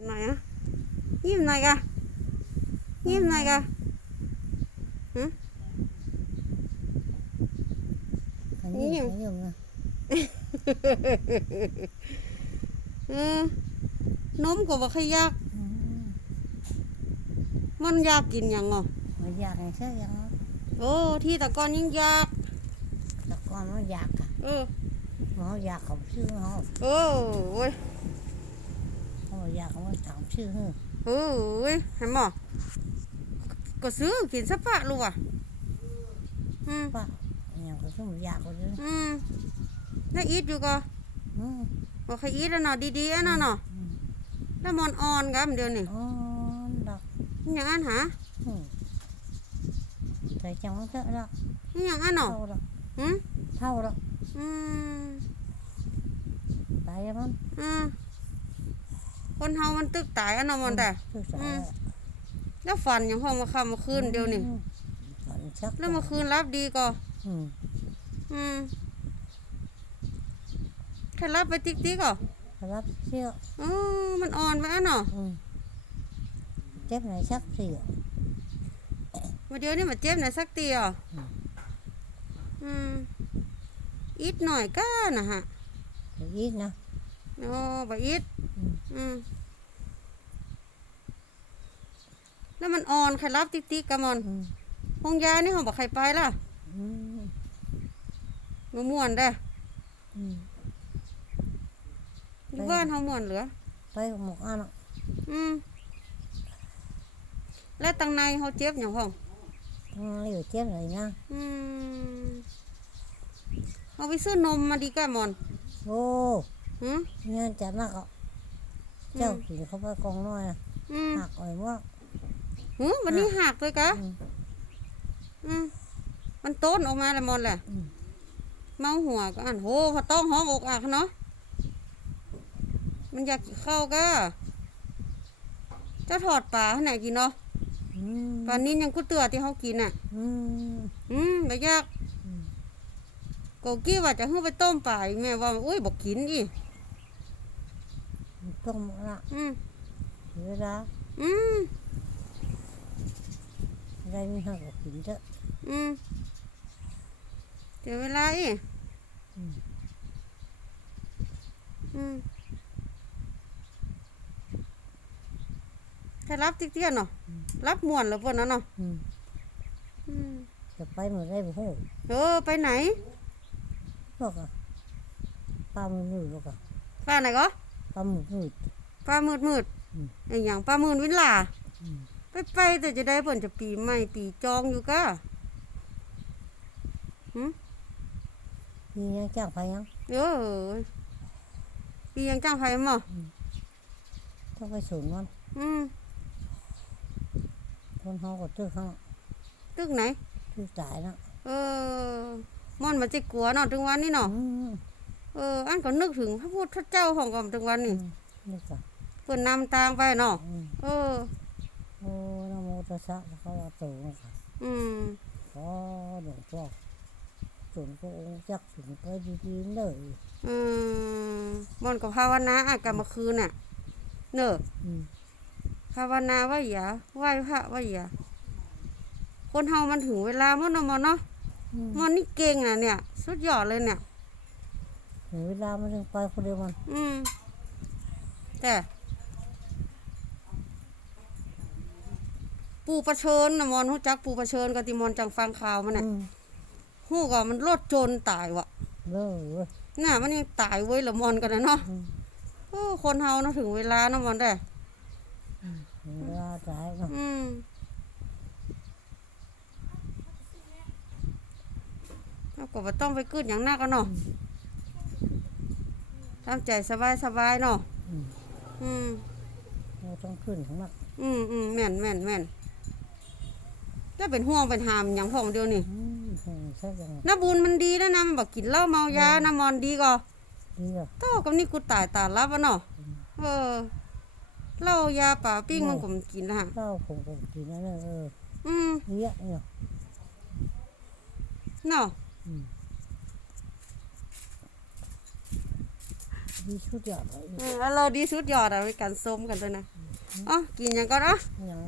กันหน่อยอะยิ้มหน่อยกะยิ้มหน่อยกะหึขยิ้มยิ้มขยิ้มนะเออนมก็บ่ค่อยอยากอืมมันอยากกินหยังอะมันอยากให้เชื่อยังโอ้ที่ตะกอนยังอยากแต่ก่อนมันอยากอะเออหมออยากเขาชื่อเขาโอ้โอ้ยเขา อยากเขามาถามชื่อเฮ้อโอ้ยเห็นบ่ก็ซื้อกินซะปะลูกอะอืมป้าอย่างเขาชื่อมันอยากเขาเลยอืมแล้วอีทอยู่ก็อืมบ่ค่อยอีทแล้วเนาะดีๆอะเนาะเนาะอืมแล้วมอนอ่อนกับเดี๋ยวนี้อ๋อดอกอิหยังอันหาอืมแต่จังมันเถอะดอกอิหยังอันเนาะเท่าดอกหืมเท่าดอกอืมตายแล้วมันอืม คนเฮามันตึกตายอันเนาะมันแต่ชื่อสาอืยมแล้วฝันอย่างห้องมาค่ำมาคืนเดียวนี่อืมฝันชักแล้วเมาคืนรับดีก็อืมอืมแค่รับไปติ๊กติ๊กก็รับเชื่ออ๋อมันอ่อนไปอะเนาะอืมเจ็บไหนชักเสียมาเดี๋ยวนี้มาเจ็บหน่อยสักตีอะอืมอืมอีดหน่อยก้านะฮะอีกนะ โอ้บอีดอืมอืมแล้วมันอ่อนใครรับติ๊กติ๊กกะมอนอืมห้องยานี่ห้องบอกใครไปล่ะอืมมาม่วนได้ออืมอยู่บ้านเฮาม่วนเหลือไปหมกอันอะอืมแล้วตังในเฮาเจ็บอย่างห้องทำไมอยู่เจ็บเลยนะอืมเอาไปซื้อนมมาดีกะมอนโอ้ หืมงานจัดนักอะเจ้าขี่เข้าไปกองน้อยนะอืมหักอ่อยว่าหืมวันนี้หักเลยกะอืมอืมมันโต้นออกมาแล้วมอนแหละอืมเมาหัวก็อันโหเขาต้องห้องอกอักเนาะมันอยากกินข้าวก็จะถอดปลาให้ไหนกินเนาะอืมปลานี้ยังกูเตือที่เขากินอะ อืมอืมไม่ยากอืมกูกี้ว่าจะให้ไปต้มปลาอีกแม่ว่า อุ้ยบอกกินอีต้องละอืมเวลาอืมอะไรมีหัก กับกินเถอะอืมเดี๋ยวเวลาอีอืมอืมให้รับติ๊กเตี้ยนเนาะรับม่วนหรือเปล่าเนาะอืมอืมจะไปเมื่อไรบ่ฮู้เออไปไหนพวกอะปลาหมึกมืดลูกอะปลาไหนก็ปลาหมึกมืดปลามืดมืดอืม ไอ้อย่างปลามืดวินลาอืมไปไปแต่จะได้ผลจะปีใหม่ปีจองอยู่ก็พี่ยังจ้างไปยัง เออปียังจ้างไฟมั้งต้องไปสูนมันอืมคนเฮาก็ตึกข้างตึกไหนตึกตายนะเออม่อนมันจะกลัวเนาะถึงวันนี้เนาะอืม เออ อันก็นึกถึงพระพุทธเจ้าของก่อนถึงวันนี้นี่ก็เพิ่นนำทางไปเนาะอืมเออ โอ้นะโมตัสสะภะคะวะโตนะค่ะอืม ขอหลวงพ่อส่วนพระองค์จักถึงไปดีๆเลยอืมม่อนก็ภาวนาอะกลับมาคืนน่ะ เนอะอืมภาวนาว่าอย่าไหว้พระว่าอย่าคนเฮามันถึงเวลาม่อนเนาะม่อนเนาะอืมม่อนนี่เก่งน่ะเนี่ย สุดยอดเลยเนี่ย ถึงเวลามันถึงไปคนเดียวมันอืมแต่ปูประเชิญนะมอนหูจักปูประเชิญกับติมอนจังฟังข่าวมันน่ะอืมหูก็มันรถจนตายวะเลยเว้ย น่ะมันยังตายเว้ยละมอนกันนะเนาะอืม โอ้คนเฮาเนาะถึงเวลาเนาะมอนได้ถึงเวลาตายเนาะอืมเราก็บ่ต้องไปกึดอย่างหนักกันเนาะ ทำใจสบายสบายๆเนาะอืมอืม เราต้องขึ้นของมันอืมอืมแม่นแม่นแม่นแล้วเป็นห่วงเป็นหามอย่างพ่องเดียวนี่อืมใช่ใช่ยังไงน้าบุญมันดีแล้วนะมันบอกกินเหล้าเมายาน้ามอนดีก็ดีเหรอโต้กับนี่กูตายตาลับอะเนาะเออเหล้ายาป่าปิ้งมันก็มันกินละฮะเล่าผมผมกินนั่นเลยเอออืมเยอะเนี่ยเนาะอืม ดีชุดยอดเลยเออแล้วเราดีสุดยอดอะไปกันส้มกันตัวนะอ๋อกินหยังก็เนาะ ยัง